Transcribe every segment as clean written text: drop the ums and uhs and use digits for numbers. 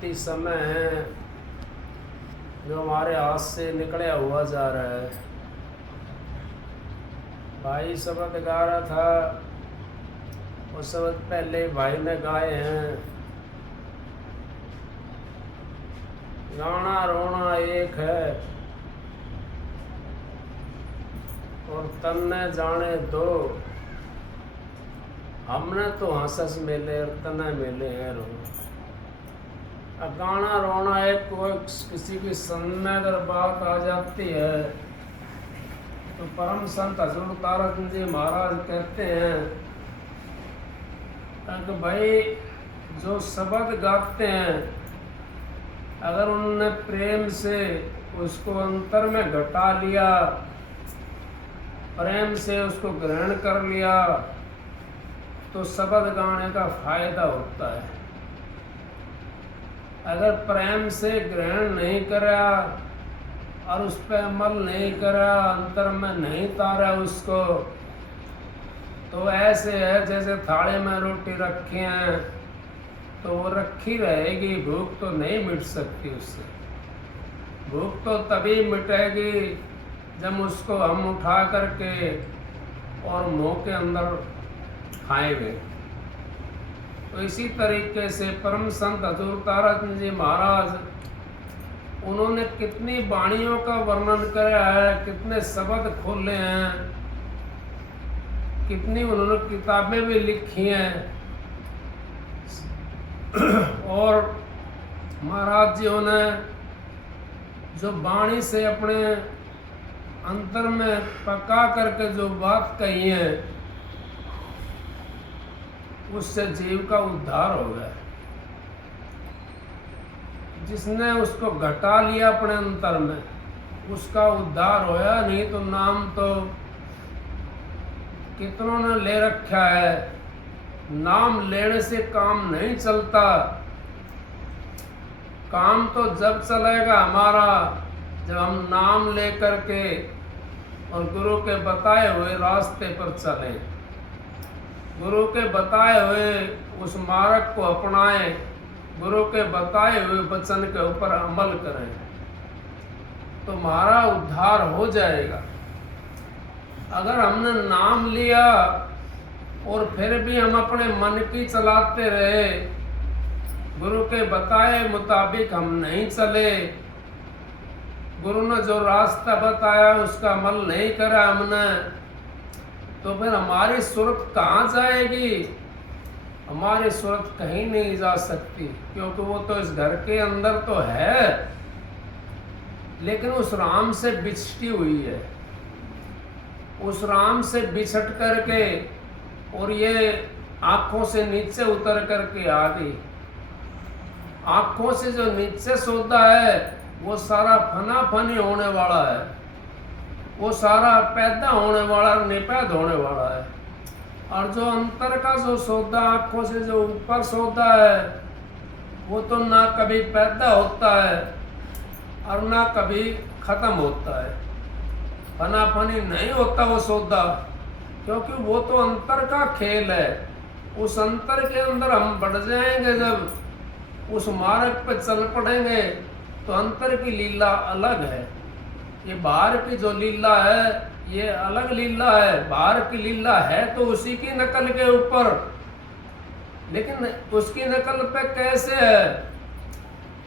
कीमती समय है जो हमारे हाथ से निकला हुआ जा रहा है। भाई शब्द गा रहा था, वो शब्द पहले भाई ने गाए हैं। गाना रोना एक है और तन्ने जाने दो। हमने तो हंस मेले और तन्ने मेले हैं रो। अब गाना रोना एक कोई किसी की सन में अगर बात आ जाती है तो परम संत हजूर तारा चंद जी महाराज कहते हैं कि भाई जो शब्द गाते हैं अगर उनने प्रेम से उसको अंतर में घटा लिया, प्रेम से उसको ग्रहण कर लिया तो शब्द गाने का फायदा होता है। अगर प्रेम से ग्रहण नहीं करा और उस पर अमल नहीं करा, अंतर में नहीं तारा उसको, तो ऐसे है जैसे थाली में रोटी रखी है तो वो रखी रहेगी, भूख तो नहीं मिट सकती उससे। भूख तो तभी मिटेगी जब उसको हम उठा करके और मुंह के अंदर खाएंगे। तो इसी तरीके से परम संत हजूर तारा चंद जी महाराज उन्होंने कितनी वाणियों का वर्णन किया है, कितने शब्द खोले हैं, कितनी उन्होंने किताबें भी लिखी हैं। और महाराज जी ने जो वाणी से अपने अंतर में पका करके जो बात कही है उससे जीव का उद्धार हो गया। जिसने उसको घटा लिया अपने अंतर में उसका उद्धार होया, नहीं तो नाम तो कितनों ने ले रखा है। नाम लेने से काम नहीं चलता। काम तो जब चलेगा हमारा जब हम नाम ले करके और गुरु के बताए हुए रास्ते पर चलें, गुरु के बताए हुए उस मार्ग को अपनाएं, गुरु के बताए हुए वचन के ऊपर अमल करें तो हमारा उद्धार हो जाएगा। अगर हमने नाम लिया और फिर भी हम अपने मन की चलाते रहे, गुरु के बताए मुताबिक हम नहीं चले, गुरु ने जो रास्ता बताया उसका अमल नहीं करा हमने, तो फिर हमारी सूरत कहाँ जाएगी? हमारी सूरत कहीं नहीं जा सकती, क्योंकि वो तो इस घर के अंदर तो है लेकिन उस राम से बिछटी हुई है। उस राम से बिछट करके और ये आंखों से नीचे उतर करके आ गई। आंखों से जो नीचे सौदा है वो सारा फना फनी होने वाला है, वो सारा पैदा होने वाला, निपैद होने वाला है। और जो अंतर का जो सौदा आंखों से जो ऊपर सौदा है वो तो ना कभी पैदा होता है और ना कभी खत्म होता है। फना फनी नहीं होता वो सौदा, क्योंकि वो तो अंतर का खेल है। उस अंतर के अंदर हम बढ़ जाएंगे, जब उस मार्ग पर चल पड़ेंगे तो अंतर की लीला अलग है। ये बाहर की जो लीला है ये अलग लीला है। बाहर की लीला है तो उसी की नकल के ऊपर, लेकिन उसकी नकल पे कैसे है?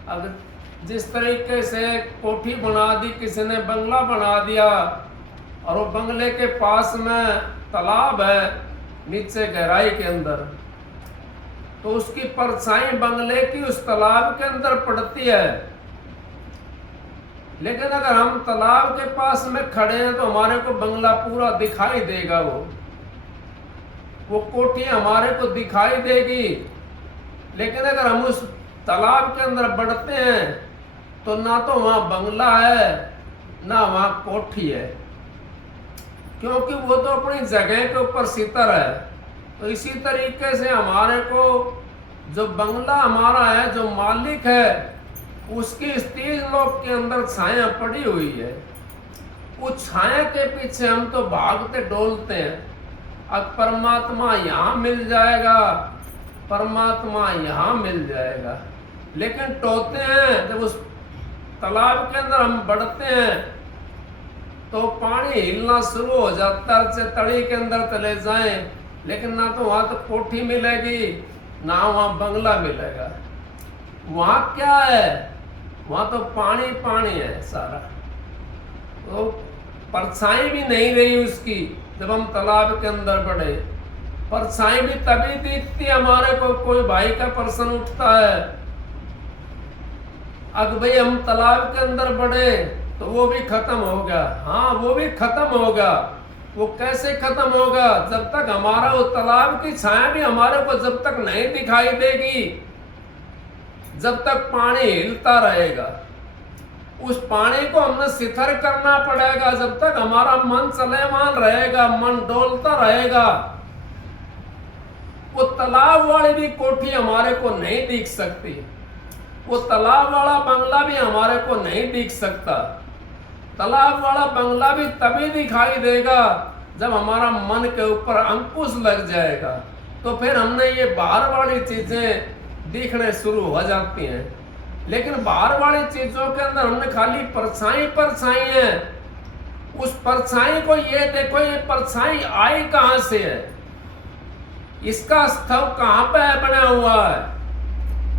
अगर जिस तरीके से कोठी बना दी, किसी ने बंगला बना दिया और वो बंगले के पास में तालाब है नीचे गहराई के अंदर, तो उसकी परछाई बंगले की उस तालाब के अंदर पड़ती है। लेकिन अगर हम तालाब के पास में खड़े हैं तो हमारे को बंगला पूरा दिखाई देगा, वो कोठी हमारे को दिखाई देगी। लेकिन अगर हम उस तालाब के अंदर बढ़ते हैं तो ना तो वहाँ बंगला है ना वहाँ कोठी है, क्योंकि वो तो अपनी जगह के ऊपर सितर है। तो इसी तरीके से हमारे को जो बंगला हमारा है, जो मालिक है, उसकी इस तीज लोक के अंदर छाया पड़ी हुई है। उस छाया के पीछे हम तो भागते डोलते हैं। अब परमात्मा यहाँ मिल जाएगा, परमात्मा यहाँ मिल जाएगा। लेकिन टोते हैं जब उस तालाब के अंदर हम बढ़ते हैं तो पानी हिलना शुरू हो जाता है, चाहे तड़ी के अंदर चले जाएं, लेकिन ना तो वहां तो कोठी मिलेगी ना वहां बंगला मिलेगा। वहां क्या है, वहां तो पानी पानी है सारा। तो परछाई भी नहीं रही उसकी जब हम तालाब के अंदर बढ़े। परछाई भी तभी दिखती हमारे को, कोई भाई का प्रश्न उठता है अब भाई हम तालाब के अंदर बढ़े तो वो भी खत्म हो गया। हाँ वो भी खत्म होगा। वो कैसे खत्म होगा, जब तक हमारा वो तालाब की छाया भी हमारे को जब तक नहीं दिखाई देगी, जब तक पानी हिलता रहेगा। उस पानी को हमने शिथिल करना पड़ेगा। जब तक हमारा मन चलेमान रहेगा, मन डोलता रहेगा, वो तालाब वाली भी कोठी हमारे को नहीं दिख सकती, वो तालाब वाला बंगला भी हमारे को नहीं दिख सकता। तालाब वाला बंगला भी तभी दिखाई देगा जब हमारा मन के ऊपर अंकुश लग जाएगा। तो फिर हमने ये बाहर वाली चीजें दिखने शुरू हो जाती हैं। लेकिन बाहर वाली चीजों के अंदर हमने खाली परछाई परछाई है। उस परछाई को ये देखो, ये परछाई आई कहां से है, इसका स्थव कहां पे बना हुआ है,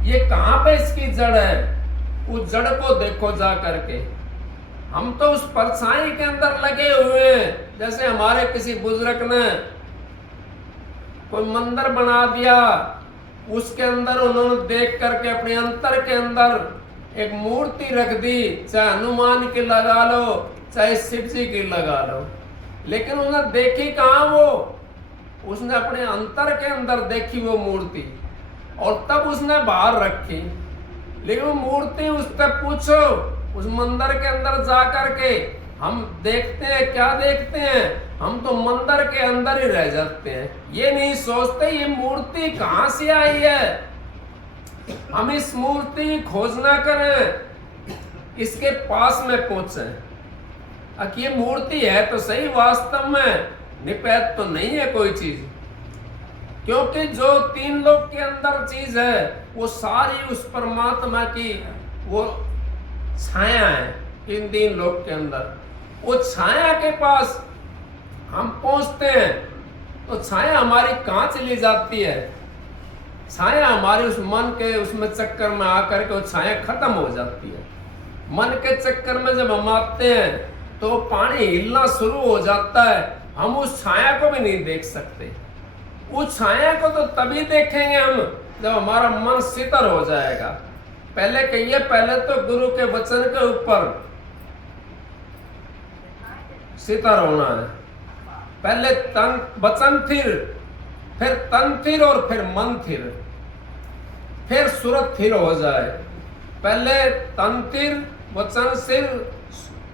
ये कहां पे इसकी जड़ है, उस जड़ को देखो जा करके। हम तो उस परछाई के अंदर लगे हुए हैं। जैसे हमारे किसी बुजुर्ग ने कोई मंदिर बना दिया, उसके अंदर उन्होंने देख करके अपने अंतर के अंदर एक मूर्ति रख दी, चाहे हनुमान की लगा लो चाहे शिव जी की लगा लो, लेकिन उन्हें देखी कहां वो, उसने अपने अंतर के अंदर देखी वो मूर्ति और तब उसने बाहर रखी। लेकिन वो मूर्ति उससे पूछो, उस मंदिर के अंदर जा करके हम देखते हैं, क्या देखते हैं, हम तो मंदिर के अंदर ही रह जाते हैं। ये नहीं सोचते ये मूर्ति कहां से आई है। हम इस मूर्ति की खोज ना करें, इसके पास में पहुंचे। अब ये मूर्ति है तो सही, वास्तव में निपैत तो नहीं है कोई चीज, क्योंकि जो तीन लोक के अंदर चीज है वो सारी उस परमात्मा की वो छाया है। इन तीन लोक के अंदर वो छाया के पास हम पहुंचते हैं तो छाया हमारी कहां चली जाती है, छाया हमारी उस मन के उसमें चक्कर में आकर के वो छाया खत्म हो जाती है। मन के चक्कर में जब हम आते हैं तो पानी हिलना शुरू हो जाता है, हम उस छाया को भी नहीं देख सकते। उस छाया को तो तभी देखेंगे हम जब हमारा मन शीतल हो जाएगा। पहले कहिए, पहले तो गुरु के वचन के ऊपर शीतल होना है। पहले तन वचन फिर तन थिर और फिर मन थिर, फिर सूरत थिर हो जाए। पहले तन थिर, वचन सिर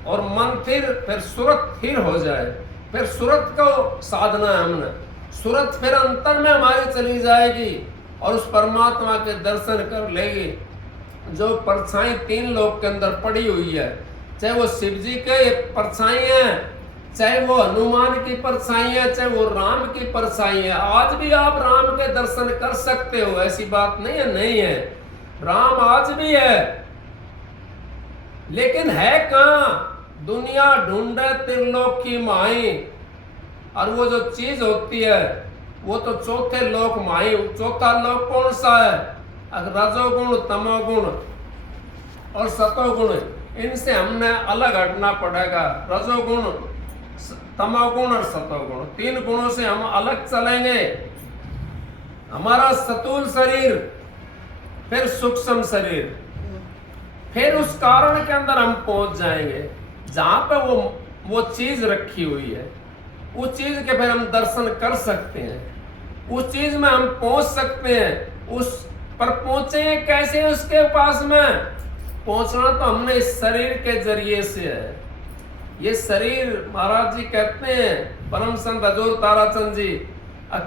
और मन थिर, फिर सूरत थिर हो जाए। फिर सूरत को साधना है हमने। सूरत फिर अंतर में हमारी चली जाएगी और उस परमात्मा के दर्शन कर लेगी। जो परछाई तीन लोक के अंदर पड़ी हुई है, चाहे वो शिव जी के परछाई है, चाहे वो हनुमान की परछाई है, चाहे वो राम की परछाई है। आज भी आप राम के दर्शन कर सकते हो, ऐसी बात नहीं है नहीं है। राम आज भी है, लेकिन है कहां? दुनिया ढूंढे त्रिलोक की माई, और वो जो चीज होती है वो तो चौथे लोक माई। चौथा लोक कौन सा है? रजोगुण, तमोगुण और सतोगुण, इनसे हमने अलग हटना पड़ेगा। रजोगुण, तमोगुण और सतोगुण, तीन गुणों से हम अलग चलेंगे। हमारा सतूल शरीर, फिर सूक्ष्म शरीर, फिर उस कारण के अंदर हम पहुंच जाएंगे जहां पे वो चीज रखी हुई है। उस चीज के फिर हम दर्शन कर सकते हैं, उस चीज में हम पहुंच सकते हैं। उस पर पहुंचे कैसे? उसके पास में पहुंचना तो हमने इस शरीर के जरिए से है। ये शरीर, महाराज जी कहते हैं, परम संत हजूर ताराचंद जी,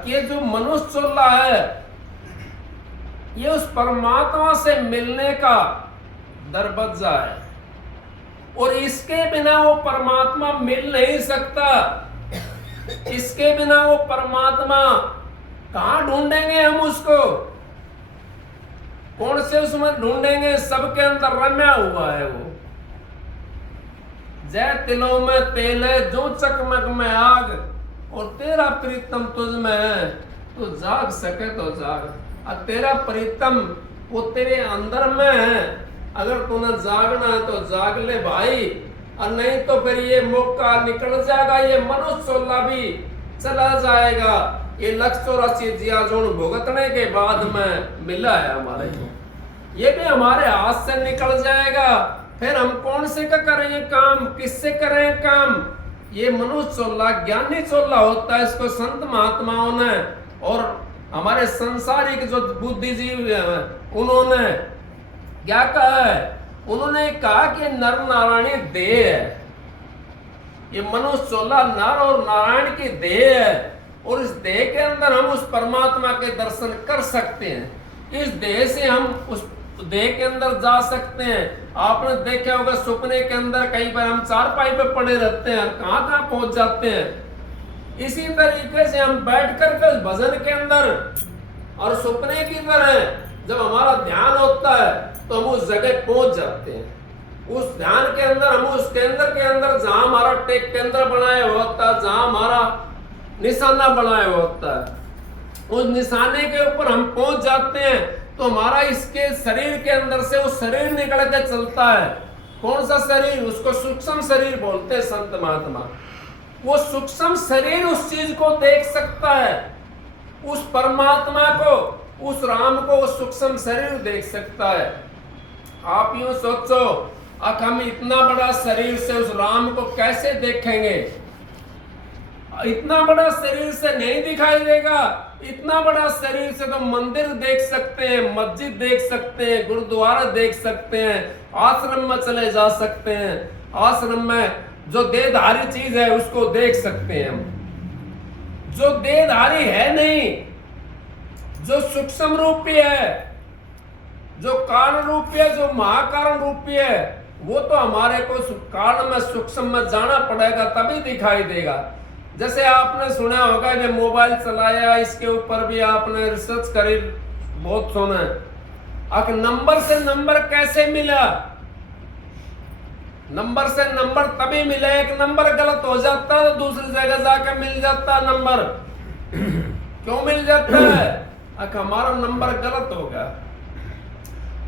ये जो मनुष्य चोला है ये उस परमात्मा से मिलने का दरवाजा है, और इसके बिना वो परमात्मा मिल नहीं सकता। इसके बिना वो परमात्मा कहां ढूंढेंगे हम उसको? कौन से उसमें ढूंढेंगे? सबके अंदर रम्या हुआ है वो। जय तिलों में तेल है, जो चकमक में आग, और तेरा प्रीतम तुझ में है, तो जाग सके तो जाग। और तेरा प्रीतम वो तेरे अंदर में है, अगर तूने जागना है तो जाग ले भाई, और नहीं तो फिर ये मौका निकल जाएगा, ये मनुष्य चोला भी चला जाएगा। ये 184 जिया जोन भुगतने के बाद में मिला है हमारे को, ये भी हमारे हाथ से निकल जाएगा। फिर हम कौन से का करेंगे काम, किससे करें काम? ये मनुष्य चोला ज्ञानी चोला होता है, इसको संत महात्माओं ने और हमारे संसारिक जो बुद्धिजीवी हैं उन्होंने क्या कहा है? उन्होंने कहा कि नर नारायणी देह है, ये मनुष्य चोला नर और नारायण की देह है, और इस देह के अंदर हम उस परमात्मा के दर्शन कर सकते हैं। इस देह से हम उस देह के अंदर जा सकते हैं। आपने देखा होगा सपने के अंदर कई बार हम चारपाई पे पड़े रहते हैं, कहां कहां पहुंच जाते हैं। इसी तरीके से हम बैठ करके भजन के अंदर और सपने की तरह जब हमारा ध्यान होता है तो हम उस जगह पहुंच जाते हैं। उस ध्यान के अंदर हम उस केंद्र के अंदर जहां हमारा टेक केंद्र बनाया हुआ होता है, जहां हमारा निशाना बनाया हुआ होता है, उस निशाने के ऊपर हम पहुंच जाते हैं। तो हमारा इसके शरीर के अंदर से वो शरीर निकल के चलता है। कौन सा शरीर? उसको सूक्ष्म शरीर बोलते हैं संत महात्मा। वो सूक्ष्म शरीर उस चीज को देख सकता है, उस परमात्मा को, उस राम को वो सूक्ष्म शरीर देख सकता है। आप यूं सोचो, अब हम इतना बड़ा शरीर से उस राम को कैसे देखेंगे? इतना बड़ा शरीर से नहीं दिखाई देगा। इतना बड़ा शरीर से तो मंदिर देख सकते हैं, मस्जिद देख सकते हैं, गुरुद्वारा देख सकते हैं, आश्रम में चले जा सकते हैं, आश्रम में जो देहधारी चीज है उसको देख सकते हैं हम। जो देहधारी है नहीं, जो सूक्ष्म रूपी है, जो कारण रूपी है, जो महाकारण रूपी है, वो तो हमारे को कारण में सूक्ष्म में जाना पड़ेगा तभी दिखाई देगा। जैसे आपने सुना होगा कि मोबाइल चलाया, इसके ऊपर भी आपने रिसर्च करी, बहुत सुना। आखिर नंबर से नंबर कैसे मिला? नंबर से नंबर तभी मिला, एक नंबर गलत हो जाता तो दूसरी जगह जाकर मिल जाता नंबर। क्यों मिल जाता है? आखिर हमारा नंबर गलत होगा,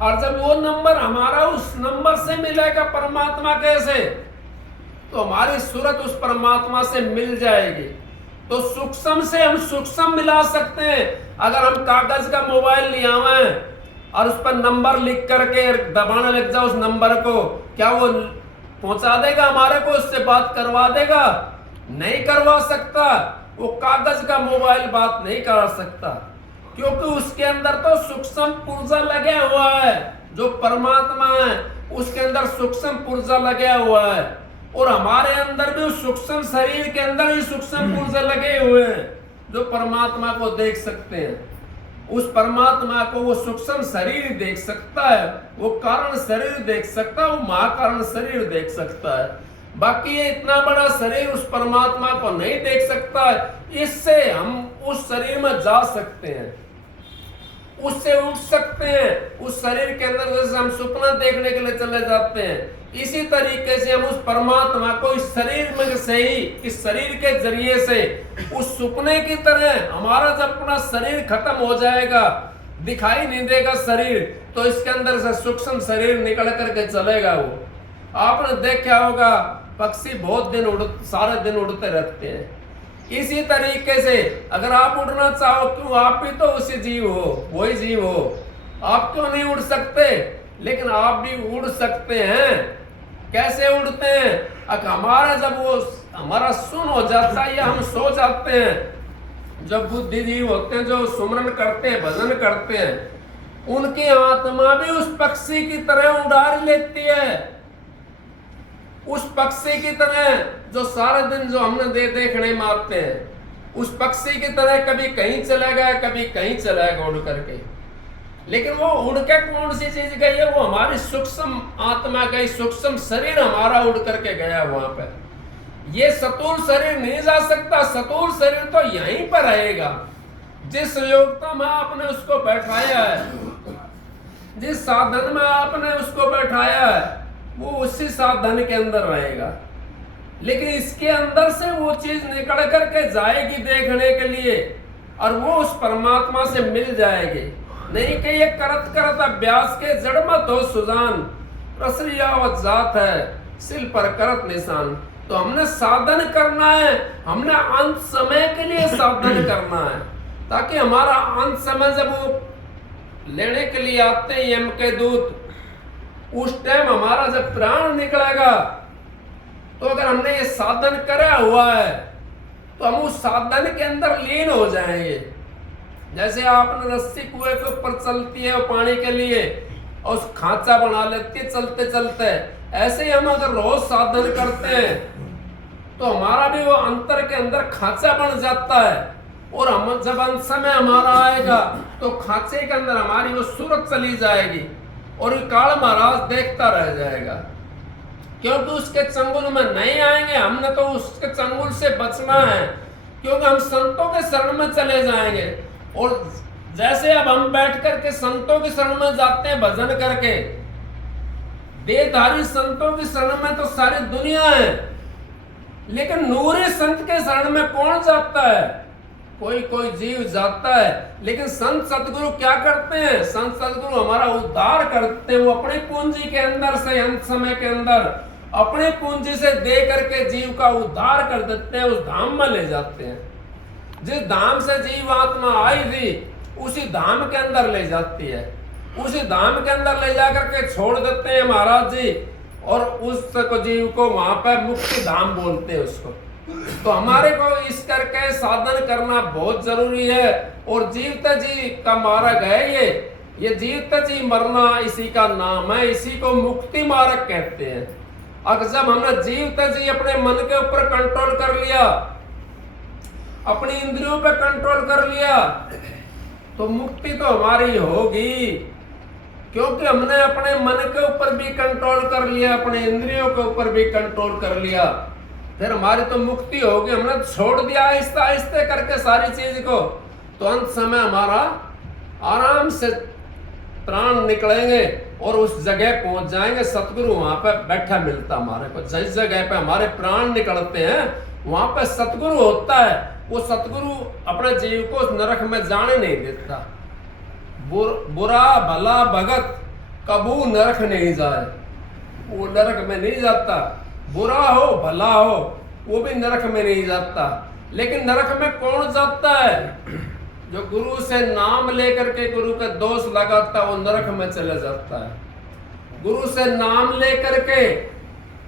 और जब वो नंबर हमारा उस नंबर से मिलेगा परमात्मा कैसे, तो हमारी सूरत उस परमात्मा से मिल जाएगी। तो सूक्ष्म से हम सूक्ष्म मिला सकते हैं। अगर हम कागज का मोबाइल ले आवे और उस पर नंबर लिख करके दबाने लग जाओ उस नंबर को, क्या वो पहुंचा देगा हमारे को? उससे बात करवा देगा? नहीं करवा सकता। वो कागज का मोबाइल बात नहीं कर सकता, क्योंकि उसके अंदर तो सूक्ष्म पुर्जा लगे हुआ है। जो परमात्मा है उसके अंदर सूक्ष्म पुर्जा लगे हुआ है, और हमारे अंदर भी उस सूक्ष्म शरीर के अंदर भी सूक्ष्म पुर्जे लगे हुए हैं जो परमात्मा को देख सकते हैं। उस परमात्मा को वो सूक्ष्म शरीर देख सकता है, वो कारण शरीर देख सकता है, वो महाकारण शरीर देख सकता है। बाकी ये इतना बड़ा शरीर उस परमात्मा को नहीं देख सकता है। इससे हम उस शरीर में जा सकते हैं, उससे उठ सकते हैं। उस शरीर के अंदर जैसे हम सपना देखने के लिए चले जाते हैं, इसी तरीके से हम उस परमात्मा को इस शरीर में से ही, इस शरीर के जरिए से उस सपने की तरह, हमारा जब अपना शरीर खत्म हो जाएगा, दिखाई नहीं देगा शरीर, तो इसके अंदर से सूक्ष्म शरीर निकल करके चलेगा। वो आपने देखा होगा पक्षी बहुत दिन सारे दिन उड़ते रहते हैं। इसी तरीके से अगर आप उड़ना चाहो, क्यों, आप भी तो उसी जीव हो, वही जीव हो, आप क्यों नहीं उड़ सकते? लेकिन आप भी उड़ सकते हैं। कैसे उड़ते हैं? अगर हमारा जब वो हमारा सुन हो जाता है या हम सो जाते हैं, जब बुद्धिजीव होते हैं, जो सुमरन करते हैं, भजन करते हैं, उनकी आत्मा भी उस पक्षी की तरह उड़ार लेती है। उस पक्षी की तरह जो सारे दिन जो हमने देखने मारते हैं, उस पक्षी की तरह कभी कहीं चला गया, कभी कहीं चला गया उड़ करके। लेकिन वो उड़ के कौन सी चीज गई है? वो हमारी सूक्ष्म आत्मा गई, सूक्ष्म शरीर हमारा उड़ करके गया वहां पर। ये स्थूल शरीर नहीं जा सकता। स्थूल शरीर तो यहीं पर रहेगा। जिस योग्यता में आपने उसको बैठाया है, जिस साधन में आपने उसको बैठाया है वो उसी साधन के अंदर रहेगा, लेकिन इसके अंदर से वो चीज निकल करके जाएगी देखने के लिए और वो उस परमात्मा से मिल जाएगी। नहीं कि ये करत करत अभ्यास के जड़ मत हो सुजान, रसरियावत जात है सिल पर करत निशान। तो हमने साधन करना है, हमने अंत समय के लिए साधन करना है, ताकि हमारा अंत समय जब वो लेने के लिए आते हैं यम के दूत, उस टाइम हमारा जब प्राण निकलेगा तो अगर हमने ये साधन करा हुआ है तो हम उस साधन के अंदर लीन हो जाएंगे। जैसे आपने रस्सी कुएं के ऊपर चलती है वो पानी के लिए और उस खांचा बना लेती है चलते चलते, ऐसे ही हम अगर रोज साधन करते हैं तो हमारा भी वो अंतर के अंदर खांचा बन जाता है और हम जब अंत समय हमारा आएगा तो खांचे के अंदर हमारी वो सूरत चली जाएगी और ये काल महाराज देखता रह जाएगा, क्योंकि उसके चंगुल में नहीं आएंगे। हमने तो उसके चंगुल से बचना है, क्योंकि हम संतों के शरण में चले जाएंगे। और जैसे अब हम बैठ करके संतों की शरण में जाते हैं भजन करके, देहधारी संतों की शरण में तो सारी दुनिया है, लेकिन नूरी संत के शरण में कौन जाता है? कोई कोई जीव जाता है, लेकिन संत सतगुरु क्या करते हैं? संत सतगुरु हमारा उद्धार करते हैं। वो अपनी पूंजी के अंदर से अंत समय के अंदर अपनी पूंजी से दे करके जीव का उद्धार कर देते हैं, उस धाम में ले जाते हैं। जिस धाम से जीव आत्मा आई थी उसी धाम के अंदर ले जाती है, उसी धाम के अंदर ले जाकर के छोड़ देते हैं महाराज जी, और उस जीव को वहां पर मुक्ति धाम बोलते हैं उसको। तो हमारे को इस करके साधन करना बहुत जरूरी है। और जीवता जी का मार्ग है ये जीवता जी मरना इसी का नाम है, इसी को मुक्ति मार्ग कहते हैं। अगर जब हमने जीवता जी अपने मन के ऊपर कंट्रोल कर लिया, अपनी इंद्रियों पे कंट्रोल कर लिया, तो मुक्ति तो हमारी होगी, क्योंकि हमने अपने मन के ऊपर भी कंट्रोल कर लिया, अपने इंद्रियों के ऊपर भी कंट्रोल कर लिया, फिर हमारी तो मुक्ति होगी। हमने छोड़ दिया आहिस्ते आहिस्ते करके सारी चीज को, तो अंत समय हमारा आराम से प्राण निकलेंगे और उस जगह पहुंच जाएंगे। सतगुरु वहां पे बैठा मिलता हमारे को। जिस जगह पे हमारे प्राण निकलते हैं वहां पे सतगुरु होता है। वो सतगुरु अपने जीव को नरक में जाने नहीं देता। बुरा भला भगत कबू नरक नहीं जाए, वो नरक में नहीं जाता। बुरा हो भला हो वो भी नरक में नहीं जाता। लेकिन नरक में कौन जाता है? जो गुरु से नाम लेकर के गुरु का दोष लगाता है वो नरक में चले जाता है। गुरु से नाम लेकर के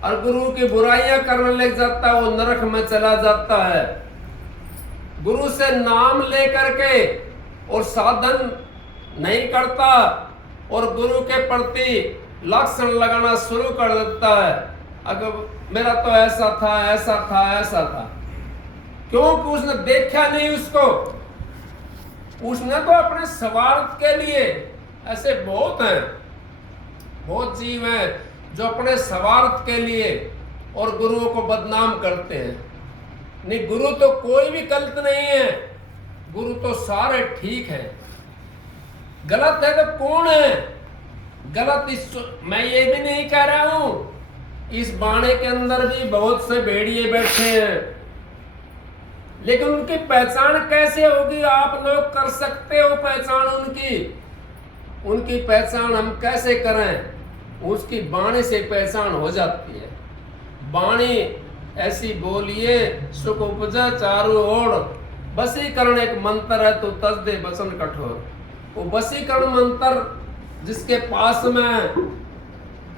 और गुरु की बुराइयां करने लग जाता है वो नरक में चला जाता है। गुरु से नाम लेकर के और साधन नहीं करता और गुरु के प्रति लक्षण लगाना शुरू कर देता है, अगर मेरा तो ऐसा था ऐसा था ऐसा था, क्योंकि उसने देखा नहीं उसको। उसने तो अपने स्वार्थ के लिए, ऐसे बहुत हैं, बहुत जीव हैं जो अपने स्वार्थ के लिए और गुरुओं को बदनाम करते हैं। नहीं, गुरु तो कोई भी गलत नहीं है, गुरु तो सारे ठीक है। गलत है तो कौन है गलत? मैं ये भी नहीं कह रहा हूं, इस बाणे के अंदर भी बहुत से भेड़िए बैठे हैं, लेकिन उनकी पहचान कैसे होगी? आप लोग कर सकते हो पहचान उनकी पहचान हम कैसे करें? उसकी बाणी से पहचान हो जाती है। बाणी ऐसी बोलिए सुख उपजा चारों ओर, बसीकरण एक मंत्र है तो तज दे बसन कठोर। वो बसीकरण मंत्र जिसके पास में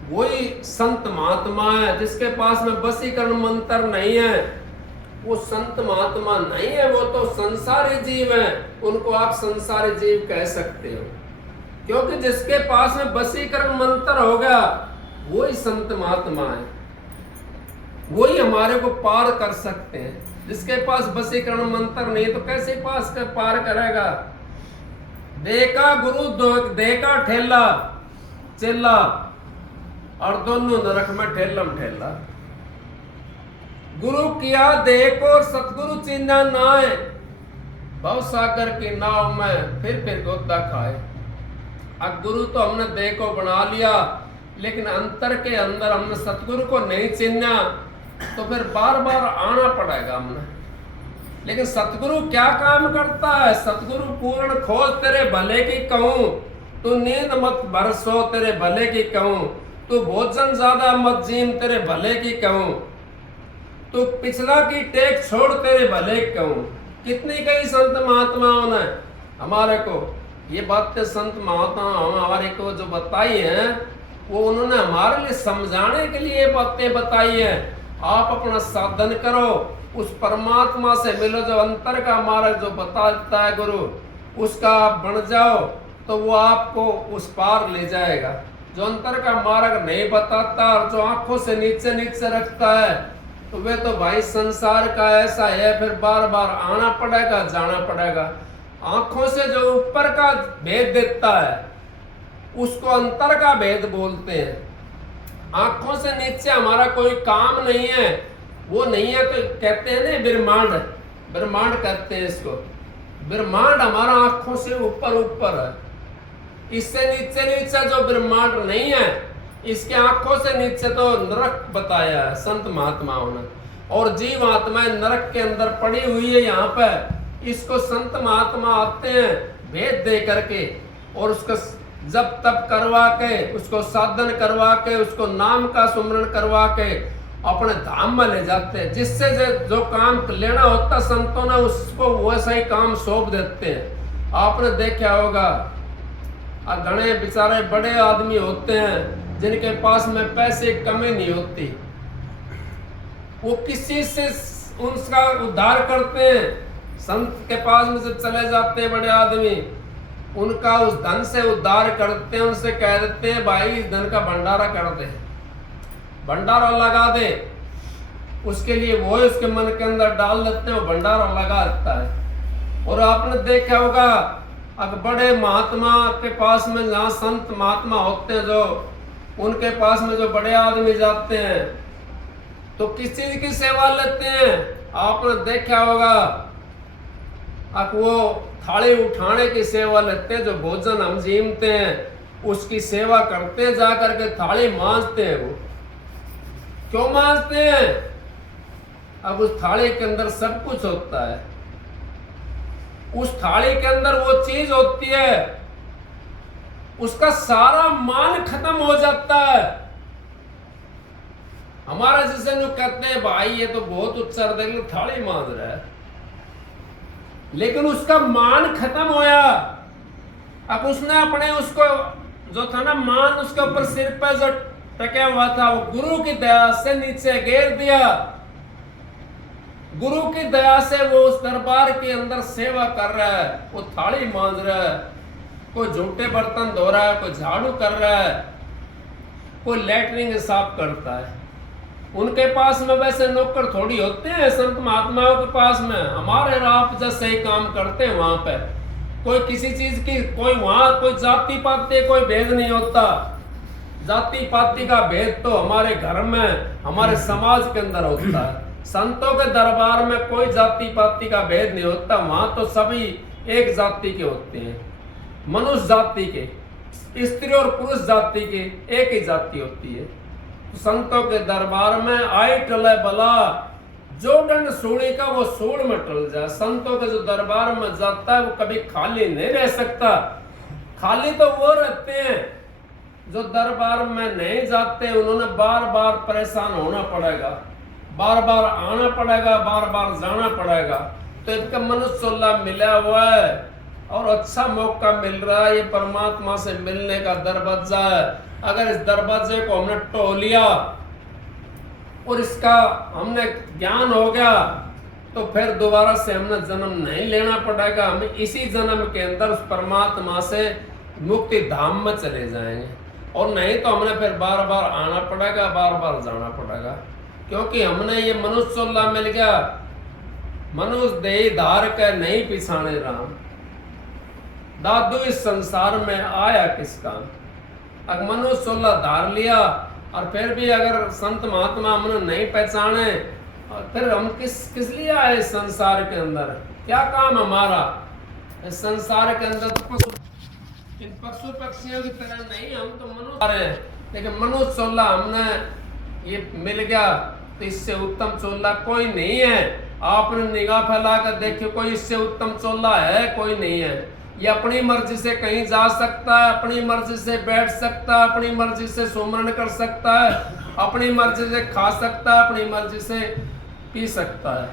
वही संत महात्मा है, जिसके पास में बसीकरण मंत्र नहीं है वो संत महात्मा नहीं है, वो तो संसारी जीव है। उनको आप संसारी जीव कह सकते हो, क्योंकि जिसके पास में बसीकरण मंत्र होगा वही संत महात्मा है, वही हमारे को पार कर सकते हैं। जिसके पास बसीकरण मंत्र नहीं तो कैसे पार करेगा? देखा गुरु देखा ठेला चेला और दोनों नरक में ठेलम ठेला। गुरु किया देखो और सतगुरु चिन्हा नाए, भव सागर की नाव में फिर गोदा खाए। अब गुरु तो हमने देह को बना लिया, लेकिन अंतर के अंदर हमने सतगुरु को नहीं चिन्हा, तो फिर बार बार आना पड़ेगा हमने। लेकिन सतगुरु क्या काम करता है? सतगुरु पूर्ण खोज तेरे भले की कहूं, तू नींद मत बरसो तेरे भले की कहूं, तू भोजन ज्यादा मत जीम तेरे भले की कहूं, तू पिछला की टेक छोड़ तेरे भले की कहूं। कितनी कई संत महात्माओं ने हमारे को ये बातें, संत महात्मा हमारे को जो बताई हैं, वो उन्होंने हमारे लिए समझाने के लिए बातें बताई हैं। आप अपना साधन करो, उस परमात्मा से मिलो, जो अंतर का मार्ग जो बता देता है गुरु, उसका आप बन जाओ तो वो आपको उस पार ले जाएगा। जो अंतर का मार्ग नहीं बताता और जो आंखों से नीचे नीचे रखता है, तो वे तो भाई संसार का ऐसा है, फिर बार बार आना पड़ेगा, जाना पड़ेगा। आंखों से जो ऊपर का भेद देता है उसको अंतर का भेद बोलते हैं। आंखों से नीचे हमारा कोई काम नहीं है, वो नहीं है तो कहते हैं ना ब्रह्मांड, ब्रह्मांड कहते हैं इसको। ब्रह्मांड हमारा आंखों से ऊपर ऊपर है। इससे नीचे नीचे जो ब्रह्मांड नहीं है, इसके आंखों से नीचे तो नरक बताया है संत महात्माओं ने। और जीव आत्माएं नरक के अंदर पड़ी हुई है यहाँ पर। इसको संत महात्मा आते हैं भेद दे करके, और उसको जब तप करवा के, उसको साधन करवा के, उसको नाम का सुमरण करवा के अपने धाम में ले जाते हैं। जिससे जो काम लेना होता संतों ने, उसको वैसा ही काम सौंप देते हैं। आपने देखा होगा घने बेचारे बड़े आदमी होते हैं जिनके पास में पैसे कमी नहीं होती, वो किसी से उनका उद्धार करते हैं। संत के पास में जब चले जाते हैं बड़े आदमी, उनका उस धन से उद्धार करते हैं। उनसे कह देते हैं भाई इस धन का भंडारा कर दे, भंडारा लगा दे। उसके लिए वो उसके मन के अंदर डाल देते हैं, वो भंडारा लगा देता है। और आपने देखा होगा अब बड़े महात्मा के पास में, जहाँ संत महात्मा होते हैं जो, उनके पास में जो बड़े आदमी जाते हैं तो किस चीज की सेवा लेते हैं? आपने देखा होगा अब वो थाली उठाने की सेवा लेते हैं। जो भोजन हम जीमते हैं उसकी सेवा करते हैं, जा करके थाली मांजते हैं। वो क्यों मांजते हैं? अब उस थाली के अंदर सब कुछ होता है। उस थाली के अंदर वो चीज होती है, उसका सारा मान खत्म हो जाता है। हमारा जैसे लोग कहते हैं भाई ये तो बहुत उत्साह देख लो थाली मांज रहा है, लेकिन उसका मान खत्म होया। अब उसने अपने उसको जो था ना मान, उसके ऊपर सिर पे जो टका हुआ था, वो गुरु की दया से नीचे गिर दिया। गुरु की दया से वो उस दरबार के अंदर सेवा कर रहा है, वो थाली मांज रहा है, कोई झूठे बर्तन धो रहा है, कोई झाड़ू कर रहा है, कोई लैटरिन साफ करता है। उनके पास में वैसे नौकर थोड़ी होते हैं संत महात्माओं के पास में, हमारे आप जैसे ही काम करते हैं। वहां पे कोई किसी चीज की, कोई वहां कोई जाति पाति कोई भेद नहीं होता। जाति पाति का भेद तो हमारे घर में, हमारे समाज के अंदर होता है। संतों के दरबार में कोई जाति पाति का भेद नहीं होता। वहां तो सभी एक जाति के होते हैं, मनुष्य जाति के, स्त्री और पुरुष जाति के एक ही जाति होती है। संतों के दरबार में आई टले बला, जो दंड सूढ़ी का वो सूढ़ में टल जाए। संतों के जो दरबार में जाता है वो कभी खाली नहीं रह सकता। खाली तो वो रहते हैं जो दरबार में नहीं जाते, उन्होंने बार बार परेशान होना पड़ेगा, बार बार आना पड़ेगा, बार बार जाना पड़ेगा। तो इनका मनुष्य मिला हुआ है और अच्छा मौका मिल रहा है। ये परमात्मा से मिलने का दरवाजा है। अगर इस दरवाजे को हमने टो लिया और इसका हमने ज्ञान हो गया, तो फिर दोबारा से हमने जन्म नहीं लेना पड़ेगा। हम इसी जन्म के अंदर उस परमात्मा से मुक्ति धाम में चले जाएंगे। और नहीं तो हमने फिर बार बार आना पड़ेगा, बार बार जाना पड़ेगा, क्योंकि हमने ये मनुष्य मिल गया। मनुष्य देह धार के नहीं पिछाने राम, दादू इस संसार में आया किस काम। अगर मनुष्य धार लिया और फिर भी अगर संत महात्मा हमने नहीं पहचाने, और फिर हम किस लिए आए इस संसार के अंदर? क्या काम हमारा इस संसार के अंदर? तो इन पशु पक्षियों की तरह नहीं, हम तो मनुष्य हैं, लेकिन मनुष्य चोला हमने ये मिल गया तो इससे उत्तम चोला कोई नहीं है। आपने निगाह फैला कर देखिए, कोई इससे उत्तम चोला है? कोई नहीं है। ये अपनी मर्जी से कहीं जा सकता है, अपनी मर्जी से बैठ सकता है, अपनी मर्जी से सुमरण कर सकता है, अपनी मर्जी से खा सकता है, अपनी मर्जी से पी सकता है।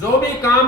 जो भी काम